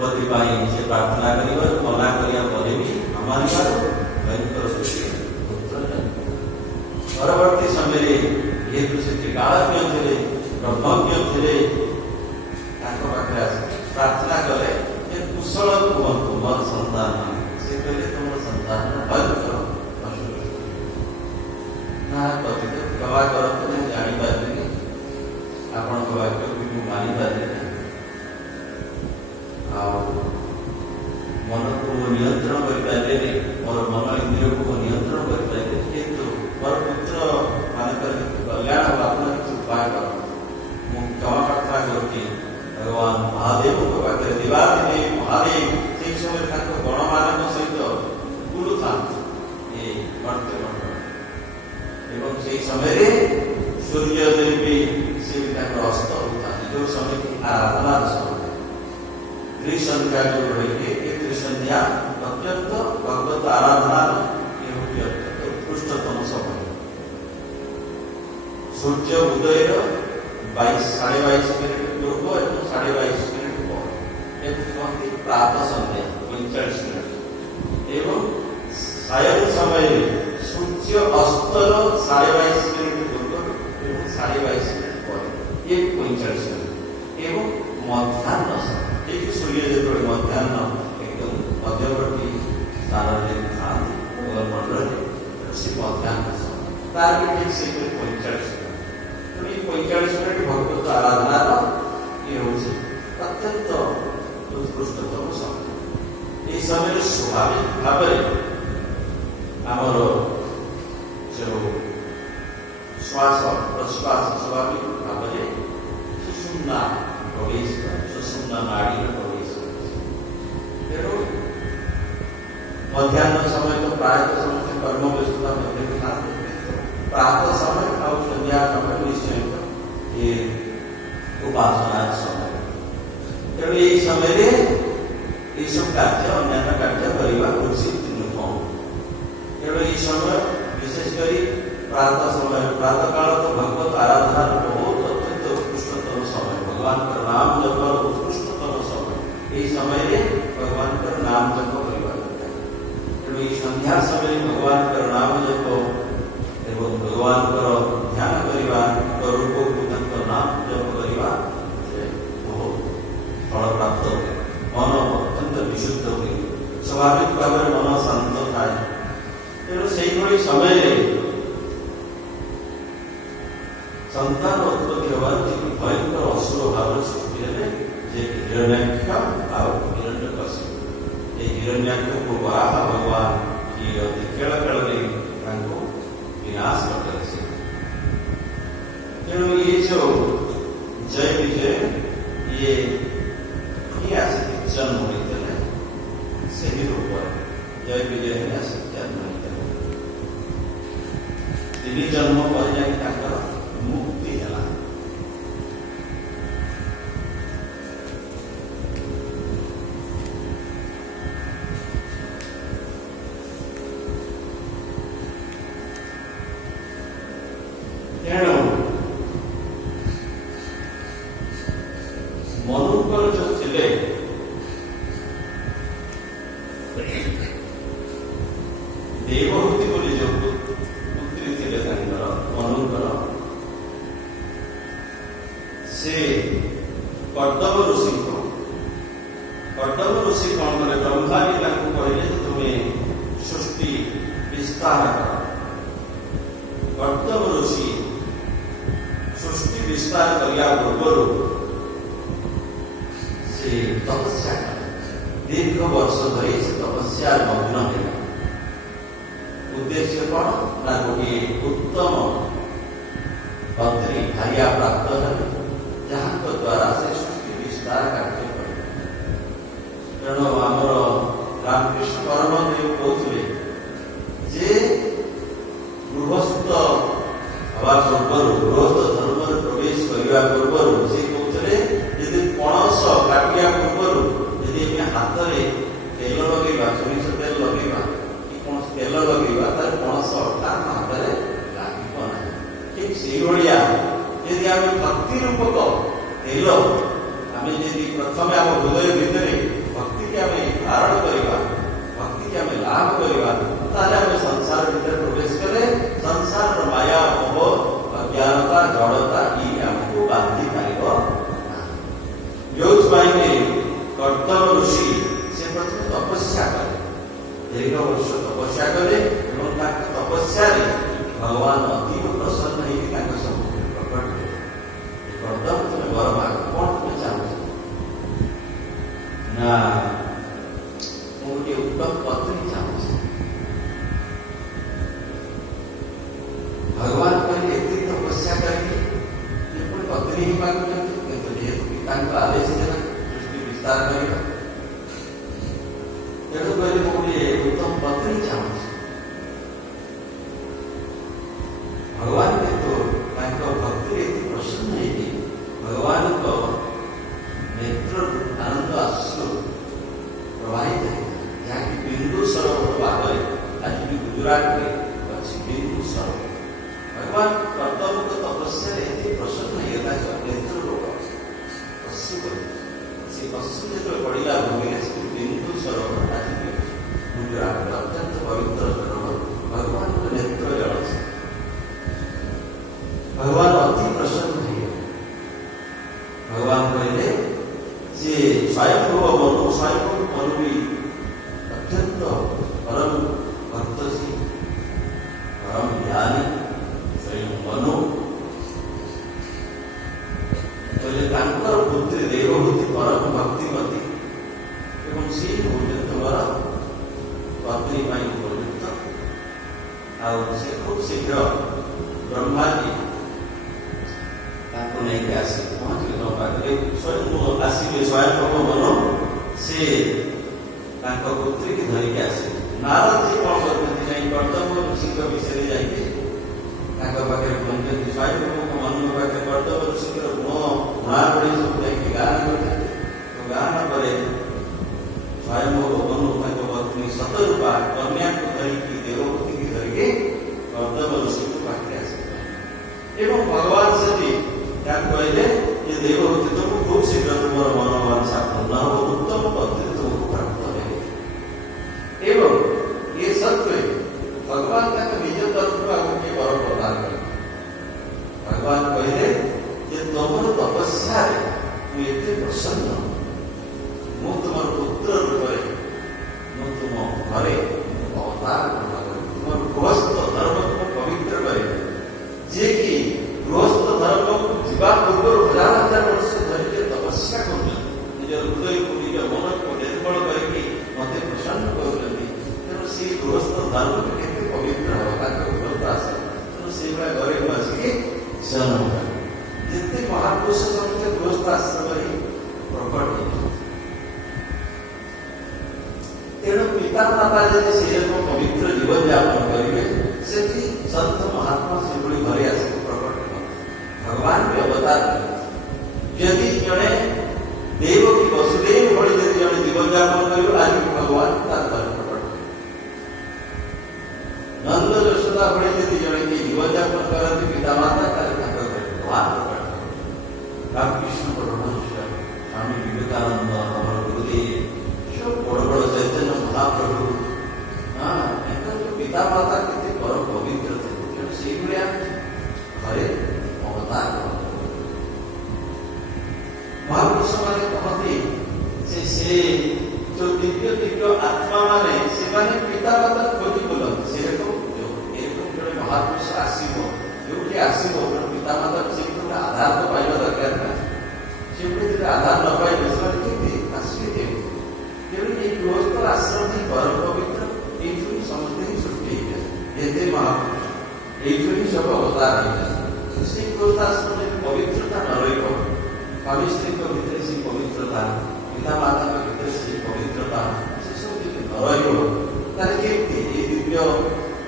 उत्पत्ति से प्रार्थना कर मना कर भयंकर परवर्ती समय जेहेतु से त्रिकालज्ञ थे ब्रह्मज्ञ थे पाखे प्रार्थना कले कुशल कहतु मोर संतान से कहले तुम संतान भयंकर कथित क्षमा करते मैं जापारे आपण वाक्य भी मानि पारे मन को नियंत्रण कर मोर मन इंद्रिय को नियंत्रण कर किंतु मोर पुत्र मान कल्याण अपना किसी उपाय कर क्षमा प्रार्थना करती भगवान महादेव पाखे दिवादिने महादेव से समय गणमान सहित बुलू था एवं से समय सूर्यदेव भी से अस्त होता जो समय की आराधना समय त्रिसंध्या जो रही है त्रिसंध्या अत्यंत भगवत आराधना अत्यंत उत्कृष्टतम समय सूर्य उदय 22-22 मिनट पूर्व और 22.5 मिनट पर प्रातः संध्या 45 मिनट एवं सायं समय सूर्य अस्तर 22.5 मिनट पूर्व और 22.5 मिनट पर 45 मिनट एवं मध्याह्न समय सूर्य जो मध्याह्न एकदम मध्यवर्ती स्थान था मंडल से मध्याह्न समय तार भी ठीक से 45 मिनट 45 मिनट भगवत आराधना ये हूँ अत्यंत उत्कृष्टतम समय ये समय स्वाभाविक भाव आमर जो श्वास प्रश्वास स्वाभाविक भाव सुषुम्ना प्रवेश सुषुम्ना नाड़ी प्रवेश तेणु मध्याह्न समय तो प्रायः समस्त कर्म व्यस्तता मध्य था प्रातः समय और संध्या समय निश्चय ये उपासना समय तेणु ये समय ये सब कार्य अन्य कार्य करने उचित नुह तेणु ये समय विशेषकर प्रातः समय प्रातः काल तो भगवत आराधना बहुत अत्यंत उत्कृष्टतम समय भगवान का नाम जप उत्कृष्टतम समय ये समय भगवान का नाम जप करवा तेणु ये संध्या समय भगवान का नाम जप एवं भगवान का ध्यान करवा रूप को नाम जप करवा बहुत फल प्राप्त हुए मन अत्यंत विशुद्ध हुए स्वाभाविक भाव मन शांत थाए तेणु से समय संतान उत्पत्ति हवा भयंकर असुर भाव सृष्टि है हिरण्याक्ष और हिरण्यकशिपु ये हिरण्याक्ष को वराह भगवान की खेल खेल विनाश करते तेणु ये जो जय विजय ये जन्म होते से ही रूप जय विजय जन्म होते जन्म पर जाकर मुक्ति है तेणु मनुकर जो थे देवहूति बोली जो पुत्री थे मनुकर से कर्दम ऋषि कर्दम ऋषि कौन करे ब्रह्मा भी कहले तुम्हें सृष्टि विस्तार कर कर्दम ऋषि सृष्टि विस्तार करने पूर्व से तपस्या दीर्घ वर्ष धरी से तपस्या मग्न है उद्देश्य कौन ना गोटे उत्तम पत्नी भार्या प्राप्त है जहाँ द्वारा से सृष्टि विस्तार कार्य तेणु आमर रामकृष्ण परमदेव कहते जे गृहस्थ हवा पूर्व गृहस्थ धर्म प्रवेश करने पूर्व से कहते यदि पणस काटिया पूर्व यदि हाथ में तेल लगेगा सोरिष तेल लगेगा कि कौन तेल लगेगा तार पणस अटा हाथ में लगे ठीक से भाया यदि आम भक्ति रूपक तेल आम यदि प्रथम आम हृदय भितर दीर्घ वर्ष तपस्या कले एवं तपस्या भगवान अतीव प्रसन्न होकर सम्मुख प्रकट हुए कर्तव्य तुम्हें वर माग कौन तुम्हें चाहूँ ना मुझे उत्तम पत्नी चाहूँ भगवान कहले एति तपस्या करके पत्नी ही मांगुଛନ୍ତି କିନ୍ତୁ ଯେହେତୁ ପିତାଙ୍କ ଆଦେଶ ଦେଲା ସୃଷ୍ଟି ବିସ୍ତାର କରିବା ତେଣୁ କହିଲେ ମୁଁ ଗୋଟିଏ ଉତ୍ତମ ପତ୍ନୀ ଚାହୁଁଛି ଭଗବାନ କିନ୍ତୁ ତାଙ୍କ ଭକ୍ତିରେ ଏତେ ପ୍ରସନ୍ନ ହେଇକି ଭଗବାନଙ୍କ ନେତ୍ରରୁ ଆନନ୍ଦ ଆଶ୍ରୁ ପ୍ରବାହିତ ହେଇଥିଲା ଯାହାକି ବିନ୍ଦୁ ସରୋବର ଭାବରେ ଆଜି ବି ଗୁଜରାଟରେ ଅଛି ବିନ୍ଦୁ ସରୋବର भगवान कर्तव्य को तपस्या एति प्रसन्न होता है नेत्र रोग पशु से पशु जो पड़ा भूमि से बिंदु सरोवर आज भी गुजरात अत्यंत पवित्र सरोवर भगवान नेत्र जल से भगवान अति प्रसन्न है भगवान कहले जे स्वयं मनु भी अत्यंत परम भक्त से परम ज्ञानी मनु पुत्री देवभूति परम भक्तिमती एवं सी हूँ तुम पत्नी उपयुक्त से खूब शीघ्र ब्रह्मा जी नहीं आसे पहुंचे पाखे स्वयं आसवे स्वयं मनु से पुत्री की धरिकी आसे नारद जी कौन करते कर्तव्य ऋषि विषय जाइए पाखे पहुंचते स्वयं मनु पाखे कर्तव्य ऋषि गुणावली सब जाकि गान करते तो गान पर स्वयं मनु पत्नी सतरूपा कन्या को धरिकी देवभूति की धरिकी कर्तव्य ऋषि को पाखे आसे एवं भगवान से भी क्या कहले ये देवभूति तुमको खूब शीघ्र तुम मनोवांछा पूर्ण हो उत्तम पत्नी तुमको प्राप्त है एवं ये सत्य भगवान का निज तरफ आगे वर प्रदान कर भगवान कहले जे तुम तपस्या मुझे प्रसन्न मु तुम पुत्र रूप में तुम घरे अवतार तुम गृहस्थ धर्म को पवित्र करे जे कि गृहस्थ धर्म को जीवा पूर्व 1000 वर्ष धरिके तपस्या कर निज हृदय को निज मन को निर्मल करके मत प्रसन्न कर से गृहस्थ धर्म के पवित्र होता तेणु से घरे बसिके जन्म जिते महापुरुष समस्त गृहस्थ आश्रम ही प्रकट तेणु पिता माता जब से पवित्र जीवन यापन करेंगे से संत महात्मा से घरे आसिक प्रकट भगवान भी अवतार यदि जड़े देव की वसुदेव भली यदि जड़े जीवन यापन कर आज भगवान तार प्रकट नंद यशोदा भली यदि जड़े की जीवन यापन करते पिता माता भगवान प्रकट रामकृष्ण परमहंस स्वामी विवेकानंद हमारे गुरुदेव सब बड़ बड़ चैतन्य महाप्रभु हाँ पिता माता के परम पवित्र थे से घरे अवतार महापुरुष मैंने कहते से जो दिव्य दिव्य आत्मा माने से माने पिता माता खोजी बोलते से जो महापुरुष आसव जो आसव पिता माता से आधार तो पाइबा दरकार ना से आधार न पाइबे से आसवे तेणु गृहस्थ आश्रम ही परम पवित्र ये समझते ही सृष्टि ये महापुरुष ये सब अवतार से गृहस्थ आश्रम में पवित्रता न रही स्वामी स्त्री भीतर से पवित्रता पिता माता भीतर से पवित्रता से सब न रही ये दिव्य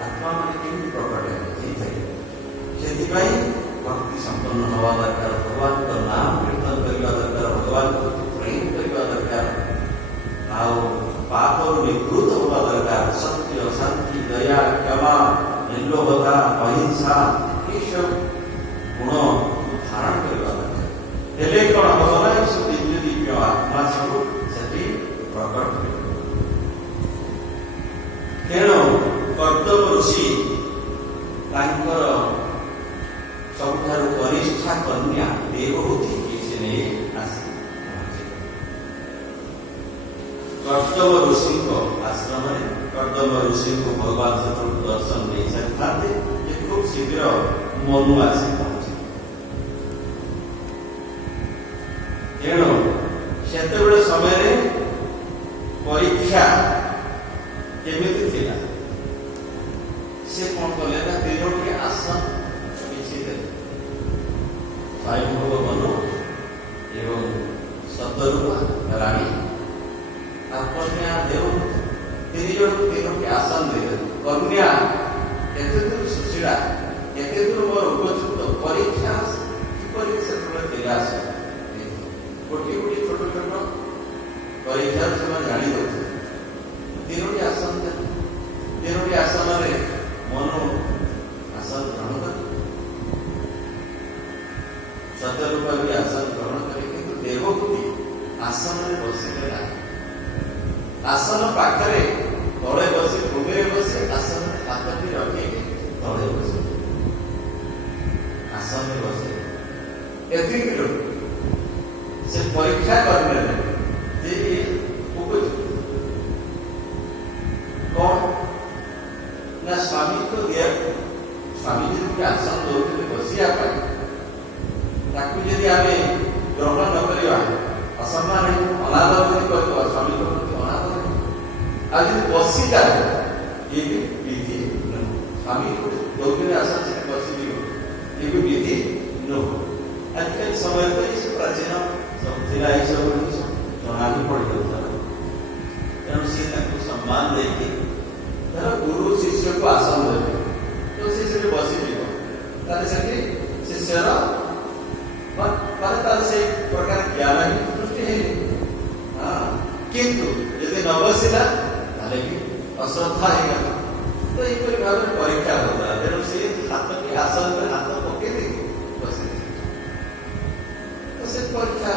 आत्मा मान केमी प्रकट है भक्ति संपन्न हवा दरकार भगवान का नाम कीर्तन करने दरकार भगवान को प्रेम करने दरकार पाप निवृत्त होगा दरकार सत्य शांति दया क्षमा निर्लोभता अहिंसा ये सब गुण धारण करने दरकार कौन हम ना सब दिव्य दिव्य आत्मा सब से प्रकट तेणु कर्तव्य ऋषि सबुठार कनिष्ठा कन्या देवहूति से नहीं आसी कर्तव्य ऋषि को आश्रम कर्दम ऋषि को भगवान से दर्शन नहीं सारी ये खूब शीघ्र मनु आसी पहुंचे तेणु से समय परीक्षा केमिति थिला से कौन कले ना तीनोटी आसन किछि दे स्वयंभुव मनु एवं सतरूपा रानी कन्या देव तीनोटी आसन दे कन्या केते दूर सुशीला केते दूर मोर उपयुक्त परीक्षा किपरि से थिला गोटी गोटी छोट छोट परीक्षा से जानी दे तीनोटी आसन दे तीनोटी आसन रे मनो आसन ग्रहण कर सतरूपा भी आसन ग्रहण करे किंतु देवभूति आसन में बसिले ना आसन पाखरे तले बसे भूमि बसे आसन हाथ भी रखे तले बसे आसन में बसे एतिक से परीक्षा करने जे कौन ना स्वामी को दिया स्वामी जी आसन दौर बसिया ताकू यदि आम ग्रहण न करवा असम्मान अनादर कर स्वामी को अनादर आज बसी जाए ये भी विधि स्वामी दौर आसन से बसी ये भी विधि न हो आजकल समय तो ये प्राचीन सब थिला ये सब जना भी पड़ जाता तेणु सी सम्मान देके गुरु शिष्य को आसन देवे तो शिष्य बसी शिष्यर से प्रकार ज्ञान ही सृष्टि है किंतु यदि न बसला अश्रद्धा है तो ये भाव में परीक्षा होता है तेणु से हाथ के आसन में हाथ पके देखे बस तो से परीक्षा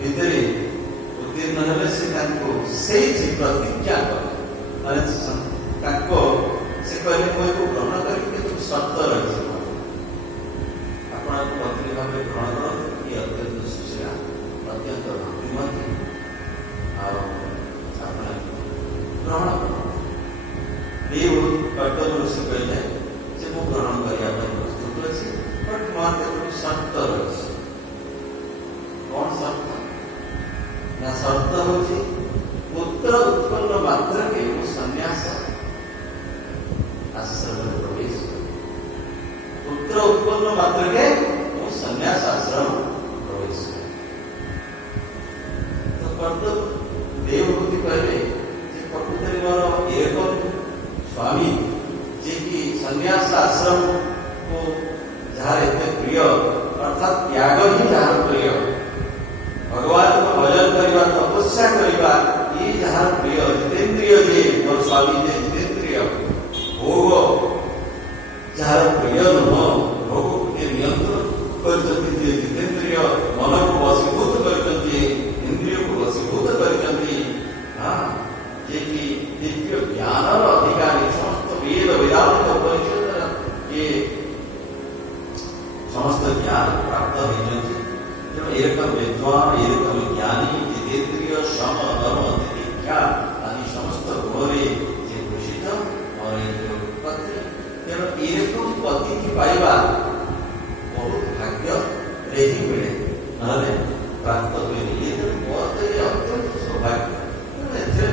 भितर उत्तीर्ण हेले से प्रतिज्ञा कर से कहले को ग्रहण करके शर्त रही आप पत्नी भाव ग्रहण कर ये अत्यंत सुशीला अत्यंत भक्तिमती ग्रहण देव कर्तव्य ऋषि कहले से मु ग्रहण करने प्रस्तुत अच्छी बट मोर गोटे शर्त रही कौन शर्त ना शर्त हूँ पुत्र उत्पन्न मात्र के संन्यास आश्रम प्रवेश पुत्र उत्पन्न मात्र के संन्यास आश्रम प्रवेश तो कर्तव्य देवभूति कहले प्रकृति मोर एक स्वामी जे कि संन्यास आश्रम को जहाँ एते प्रिय अर्थात त्याग ही जहाँ प्रिय भगवान को भजन करवा तपस्या करवा ये जहाँ प्रिय जितेंद्रिय जे मोर स्वामी जे जितेंद्रिय भोग जहाँ प्रिय नुह भोग के नियंत्रण कर जितेंद्रिय मन को वशीभूत कर इंद्रिय को वशीभूत कर दिव्य ज्ञान अधिकारी समस्त वेद वेदांत उपनिषद ये समस्त ज्ञान प्राप्त हो एक विद्वान एक ज्ञानी जितेंद्रिय सम धर्म तितिक्षा आदि समस्त गुणे जे भूषित और पति तेणु एक पति की पाइबा बहुत भाग्य रे ही मिले नहले प्राप्त हुए ये बहुत अत्यंत सौभाग्य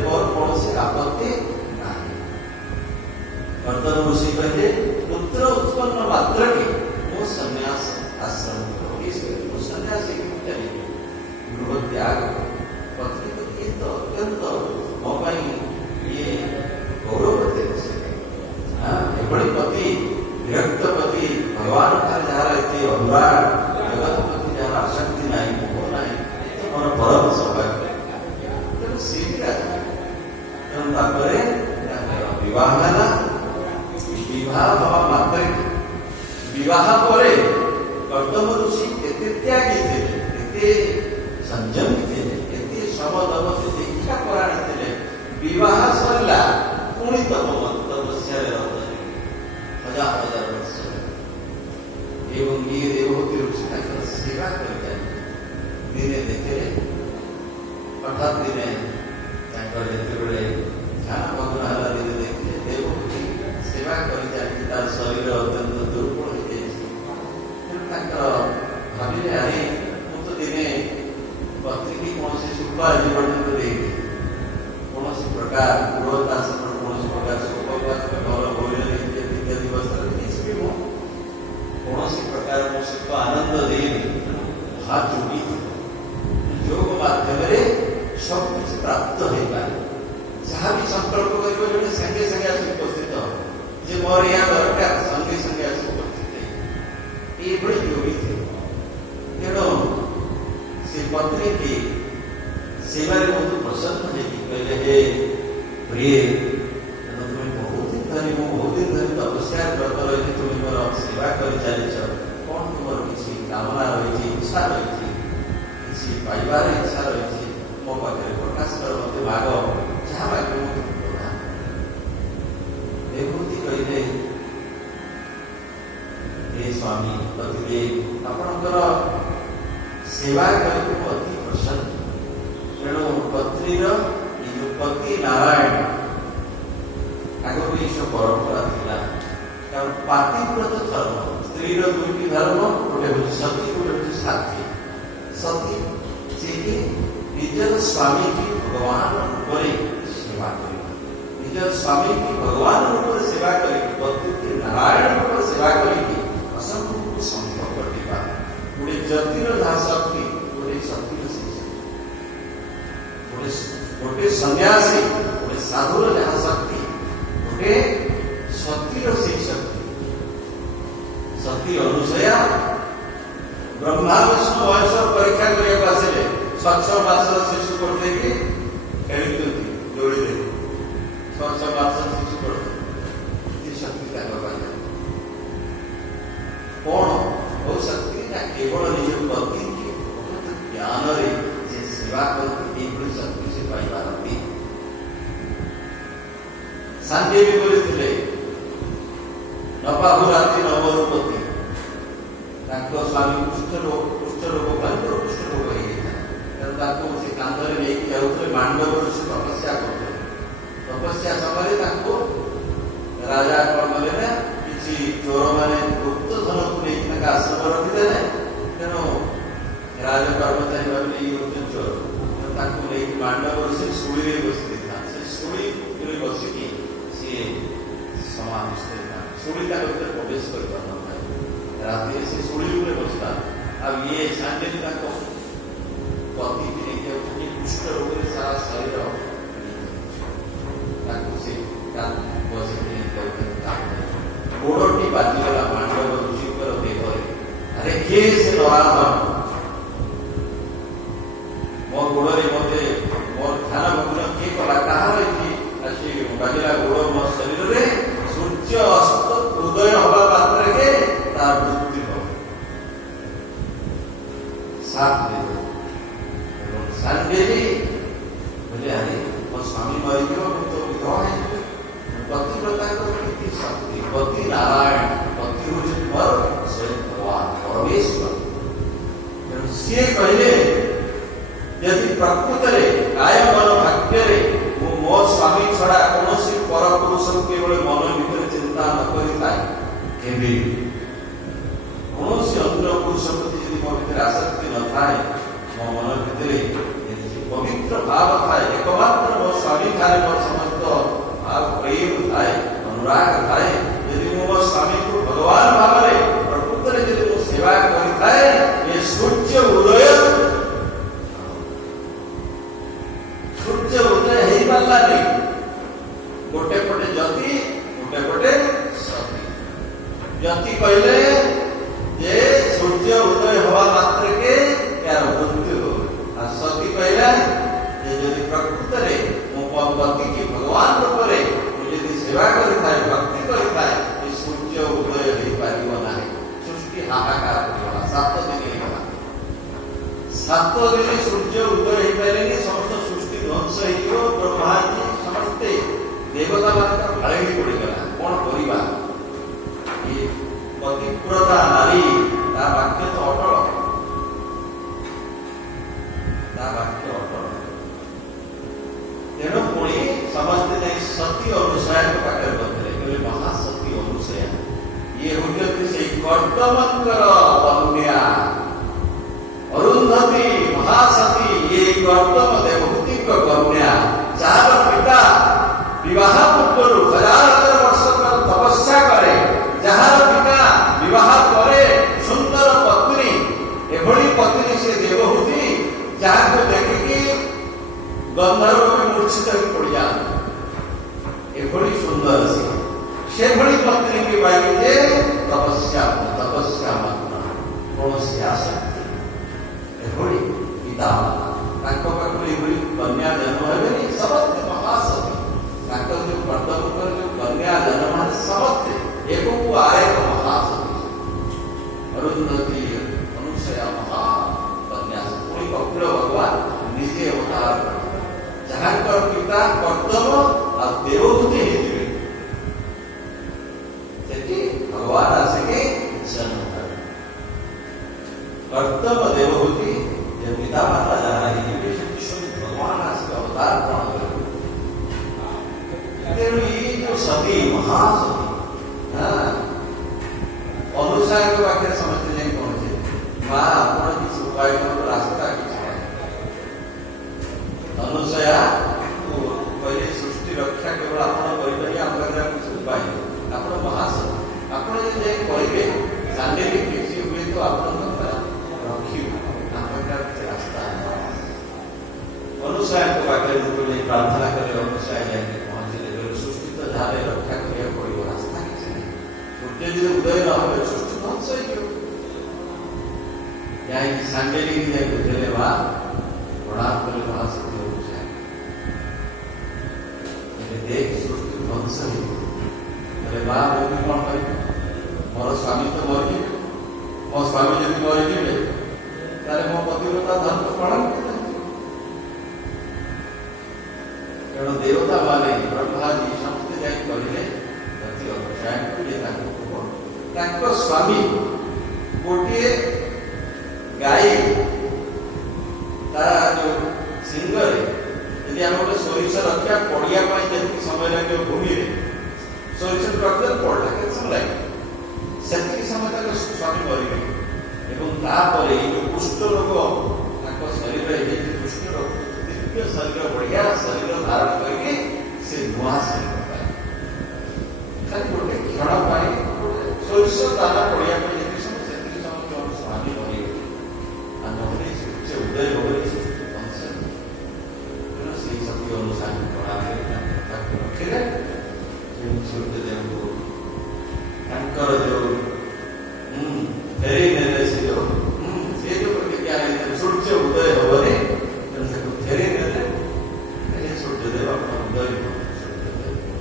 मोर कौन से आपत्ति नहीं कर्तव्य ऋषि कहते पुत्र उत्पन्न मात्र के वो संन्यास आश्रम प्रवेश करे संन्यास गृह त्याग पत्नी पति तो अत्यंत ये गौरव एपड़ी पति विरक्त पति भगवान का जहाँ रहते अनुराग जगत पति जहाँ आसक्ति नहीं मोह नहीं तो मोर परम सौभाग्य विवाह हवा मात्र विवाह पर कर्तव्य ऋषि एते त्यागी थे संयमी थे समदम से दीक्षा परायण थे विवाह सरला पुणी तपस्या हजार हजार वर्ष एवं ये देवहूति ऋषि सेवा कर दिने देखे हठात दिने ध्यान प्रकार गृहदासन कौन प्रकार सुखवास घर भोजन इत्यादि इत्यादि वस्त्र किसी भी हो कौन प्रकार सुख आनंद देनी हाथ जोड़ी योग माध्यम सब किसी प्राप्त हो पाए जहाँ भी संकल्प कर संगे संगे आस उपस्थित जे मोर यहाँ दरकार संगे संगे आस उपस्थित ये योगी थे तेणु से पत्नी की सेवा बहुत प्रसन्न है कहले हे प्रिय तुम्हें बहुत दिन धरी तपस्या व्रत रही तुम्हें मोर सेवा कर चलीच कौन तुम किसी कामना रही इच्छा रही किसी पाइबार इच्छा रही मो पाखे प्रकाश कर मत माग जहाँ मागे देखुती कहले हे स्वामी पतिदेव आपणकर सेवा करके अति प्रसन्न तेणु पत्नीर जो पति नारायण आगे सब परंपरा था कारण पातिव्रत धर्म स्त्री दुईटी धर्म गोटे हूँ सती गोटे हूँ साथी सती जी निजर स्वामी की भगवान रूप सेवा कर निजर स्वामी की भगवान रूप सेवा कर पति की नारायण रूप सेवा करके असंभव संभव कर गोटे जतिर जहाँ शक्ति गोटे शक्ति गोटे सन्यासी गोटे साधुर जहाँ शक्ति गोटे सतीर से शक्ति सती अनुसया ब्रह्मा विष्णु वंश परीक्षा करने आसिले 6 मासर शिशु करते खेलुंट दौड़ी दे 6 मासर शिशु करते शक्ति कौन बहुत शक्ति ना केवल निज पति की बहुत ज्ञान रे जे सेवा करती शक्ति से पाई पारती सांजे भी बोले नपाहु रात्रि नवरूपति स्वामी कुष्ठ रोग भयंकर कुष्ठ रोग हो से कांधरे नहीं जाऊे मांडव से तपस्या करते तपस्या समय राजा कौन कले ना किसी चोर मैंने गुप्त धन को नहीं आश्रम रखीदे तेणु राजा कर्मचारी भाई चोर मांडव से शुड़ी बसी से शुड़ी बसिकी सी समाविष्ट शुड़ी प्रवेश कर राति से शुड़ी बसता अब ये सांजे पति की नहीं कुष्ठ रोग सारा शरीर गोड़टी बाजीगला मांडव ऋषि देह अरे किए से नराधम मो गोड़े मत मोर ध्यान मग्न किए कला कहा बाजिला गोड़ मो शरीर में सूर्य अस्त उदय हवा मात्र के तार मृत्यु साथ सांजे बोले अरे मो स्वामी मरी तो विधवा है पतिव्रता की शक्ति पति नारायण पति हूँ स्वयं भगवान परमेश्वर सी कहले यदि प्रकृत काय मन भाग्य मो स्वामी छड़ा कौन पर पुरुष केवल मन भीतर चिंता न करें कौन अन्य पुरुष प्रति मो भीतर आसक्ति न थाए मो मन भीतर पवित्र भाव थाए एकमात्र मो स्वामी ठारे मोर समस्त भाव प्रेम थाए अनुराग थाए यदि मो स्वामी को भगवान भाव प्रकृत यदि मो सेवा करें ये सूर्य उदय हो पारा नहीं गोटे पटे जति गोटे पटे सती जति कहले जे सूर्य उदय हवा मात्र के यार मृत्यु हो और सती कहला जे यदि प्रकृत रे मो पति की भगवान रूप रे यदि सेवा करि थाए भक्ति करि थाए ये सूर्य उदय हो पारिबो नाही सृष्टि हाहाकार होगा 7 दिन होगा 7 दिन सूर्य उदय हो पारेनी समस्त सृष्टि ध्वंस हो ब्रह्मा जी समस्ते देवता मान भाड़े भी पड़ेगा कौन करवा ये पतिव्रता नारी ता वाक्य तो अटल तेणु पुणी समस्ते नहीं सती अनुसया पाखे बदले महासती अनुसया ये होती से कर्दमंकर बन्या अरुंधति महासती ये कर्दम देवभूति कन्या जार पिता एभली सुंदर से भली पत्नी की पाइबे तपस्या तपस्या मात्र कौन सी आसक्ति एभली पिता एभली कन्या जन्म है समस्त महासती जो कर्तव्य पर जो कन्या जन्म है समस्त एक आरेक महासती अरुंधति अनुसया महाकन्या पुणी कपिल भगवान निजे अवतार जहाँ पिता कर्तव्य और देवभूति भगवान आसे जन्म कर्तव्य देवभूति पिता माता जाना भगवान आसे अवतार ग्रहण कर जो सती महासती अनुसाय के पाखे समझते नहीं पहुंचे माँ अपना किसी उपाय रास्ता अनुसया पहले सृष्टि रक्षा केवल आप उपाय आप महासती आप कहे सांडेली किसी हुए तो आप रखी रास्ता अनुसाय को पाखे प्रार्थना करे अनुसाय जाके पहुंचे सृष्टि तो जहाँ रक्षा करिया पड़ो रास्ता किसी नहीं सूर्य जो उदय न हो सृष्टि ध्वंस यहाँ सांडेली की जाए बुझे प्रणाम करे महाशक्ति देख सृष्टि ध्वंस अरे माँ मुझे कौन कर मोर स्वामी तो मरी मो स्वामी जब मरीजे तारे मो पतिव्रता धर्म प्रणाम कारण देवता माने ब्रह्मा जी समस्त जाए कहले पति अनुसाय स्वामी गोटे गाई तार जो सिंगरे यदि आम गोटे सोरिष रखा पड़िया जी समय लगे भूमि सोरिष रखते पड़ा के समय लगे से समय स्वामी मरगले कुष्ठ रोग शरीर कुष्ठ रोग दिव्य शरीर बढ़िया शरीर धारण करके नुआ शरीर पाए खाली गोटे क्षण सोरिष दाना पड़िया समय स्वामी मरगले उदय हो अनुसार रखिले सूर्यदेव को जो फेरी ने जो प्रतिज्ञा सूर्य उदय होने फेरी ने सूर्यदेव अपना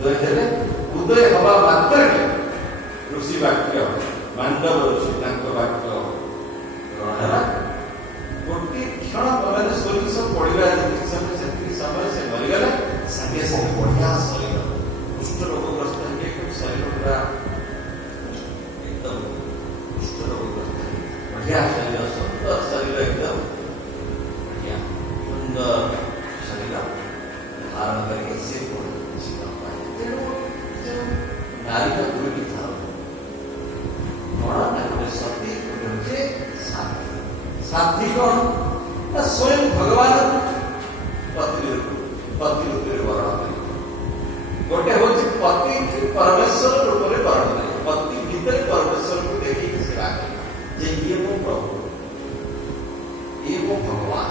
उदय उदय हवा मात्र ऋषि वाक्य मांडव ऋषि वाक्य ग्रहण है गोटे क्षण मैंने सोरिष पड़ा समय से मरीगले संगे संगे बढ़िया शरीर कुष्ठ रोगग्रस्त शरीर पूरा एकदम कुष्ठ रोगग्रस्त बढ़िया शरीर सुंदर शरीर एकदम बढ़िया सुंदर शरीर धारण करके से जीवन पाए नारी का दुर्गी था कौन सती साथी साथी कौन स्वयं भगवान पति रूपे वर्ण गोटे हूँ पति परमेश्वर रूप में वर्ण करे पति भीतर परमेश्वर को देखिए सेवा करे ये मो प्रभु ये मो भगवान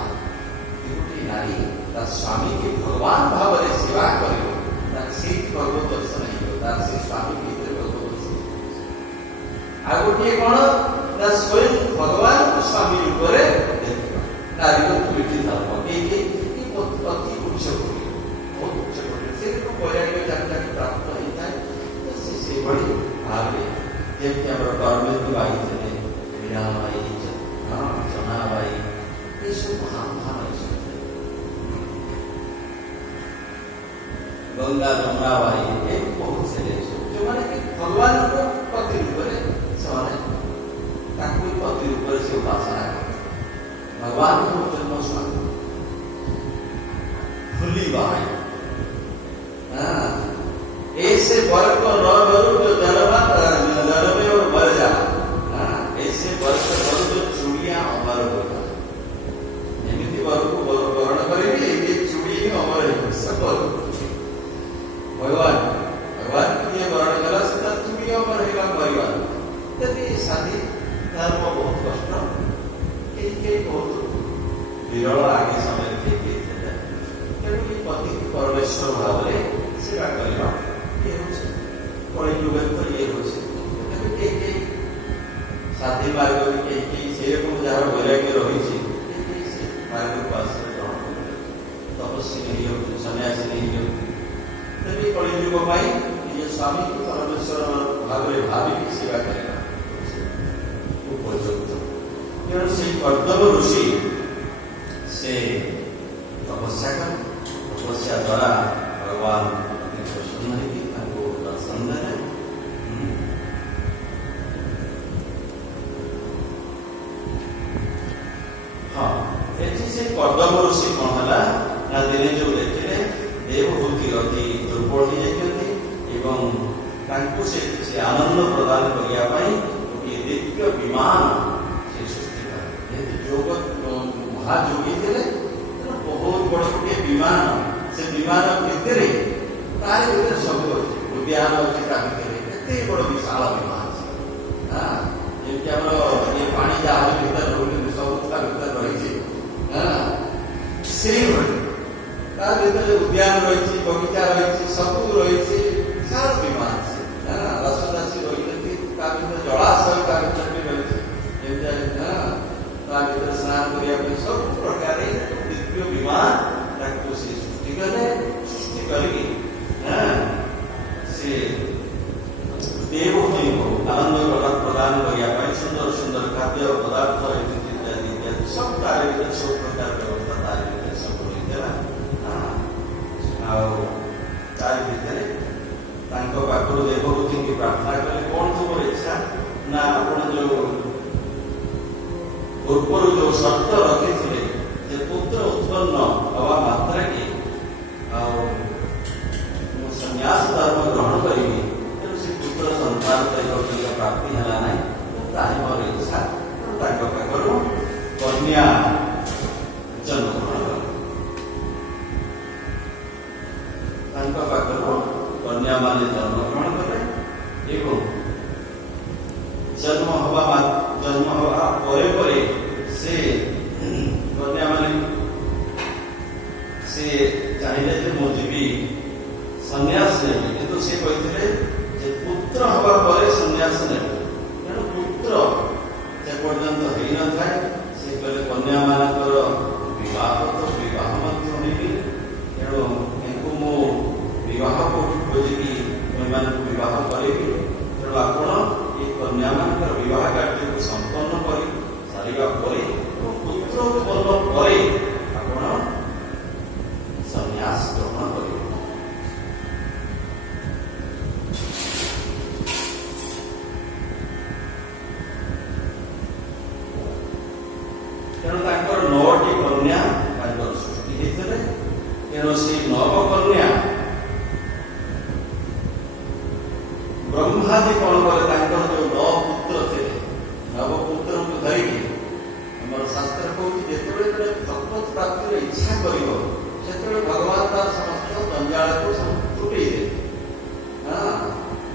गोटे नारी स्वामी के भगवान भाव में सेवा कर भगवत दर्शन हो स्वामी भीतर भगवत दर्शन आ गोटे कौन स्वयं भगवान को स्वामी रूप में देखा नारी को दुईटी धर्म अति उच्च कोटि बहुत उच्च कोटि से पौराणिक जानकारी प्राप्त होता है से बड़ी भाव जमी आम कर्मेंदु बाई थे मीराबाई जनाबाई ये सब महान महान गंगा जमुनाबाई ये बहुत से जो मैंने भगवान को पति रूप पति रूप से उपासना कर भगवान को जन्म स्वामी खुली बाई ऐसे वर को न भरू जो जन्मे और मर जा ऐसे वर को भरू जो चूड़िया अमर होगा एमती वर को वर्ण करेंगे ये चूड़ी अमर है सब भगवान भगवान को ये वर्ण करा से चूड़ी अमर है परिवार यदि शादी धर्म बहुत कष्ट बहुत विरल आगे समय पति परमेश्वर भाव में सेवा करवा कली युग तो ये साथी मार्ग से जार वैराग्य रही मार्ग को आश्रय ग्रहण तपस्वी नहीं होती सन्यासी नहीं होती तभी कली युग निज स्वामी को परमेश्वर भाव में भाविक सेवा करेगा उपयुक्त तेणु से कर्दम ऋषि से तपस्या कर तपस्या द्वारा भगवान प्रसन्न है दर्शन देने हाँ एठी से कर्दम ऋषि कौन है ना दिने जो देखिले देवभूति अति दुर्बल हो जाती एवं तांको से आनंद प्रदान करिया पाई गोटे दिव्य विमान से सृष्टि करे जोग महायोगी थे बहुत बड़ गोटे विमान से विमान भितर तार भीतर सब अच्छे उद्यान अच्छे एते बड़ विशाल विमान जमी आम ये पानी जहाज भीतर रोड सब भीतर रही से उद्यान रही बगीचा रही सब रही विशाल विमान से रसदासी रही जलाशय का भीतर भी रही स्नान करने सब प्रकार दिव्य विमान सृष्टि कले सृष्टि करके देवभूमि को आनंद प्रदान करने सुंदर सुंदर खाद्य पदार्थ इत्यादि इत्यादि सब तारे सब प्रकार व्यवस्था तारे सब तारे पाखर देवभूति की प्रार्थना कले कौन तुम इच्छा ना आप जो पूर्व जो शर्त रखी थे पुत्र उत्पन्न हवा मात्रा की संन्यास धर्म ग्रहण करी तेणु से पुत्र संतान प्राप्ति है ना मोर इच्छा पाखर कन्या जन्म ग्रहण पाखर कन्या माने जन्म ग्रहण कले जन्म हवा परे से कन्या माने से चाहिए मु जीवी सन्यास ने किंतु से कहते पुत्र हवा पर सन्यास ने तेणु पुत्र जे पर्यंत हो न थाए से कहले कन्या मानकर विवाह तो विवाह होनी तेणु मु विवाह को खोजिकी मैं विवाह करी तेणु आपण ये कन्या मानकर विवाह कार्य को संपन्न कर सारा पुत्र उत्पन्न पर आपण संन्यास ग्रहण कर तेणु नौटी कन्या सृष्टि होते तेणु से नव कन्या ब्रह्मादि कौन कले जो नव पुत्र थे नव पुत्र को धरिकी आम शास्त्र कहूँ जिते तत्व प्राप्ति इच्छा कर भगवान तार समस्त जंजाल को तुटे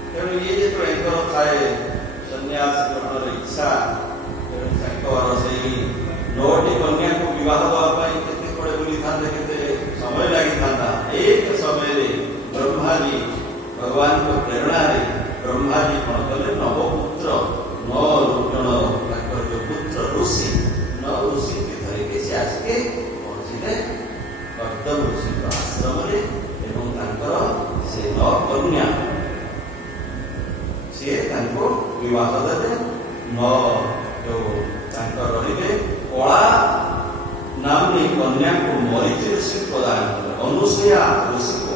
तेणु ये जो थाए सन्यास ग्रहण इच्छा से नौटी कन्या को विवाह देवाई के बुली था समय लगी था एक समय ब्रह्माजी भगवान को प्रेरणा ब्रह्मा जी कौन कले नवपुत्र नौ जन जो पुत्र ऋषि नौ ऋषि के धरिके से आसिके पहुंचले कर्दम ऋषि आश्रम से नौ कन्या सी विवाह देते नौ जो रे कला नामनी कन्या को मरीचि ऋषि प्रदान कले अनुसूया ऋषि को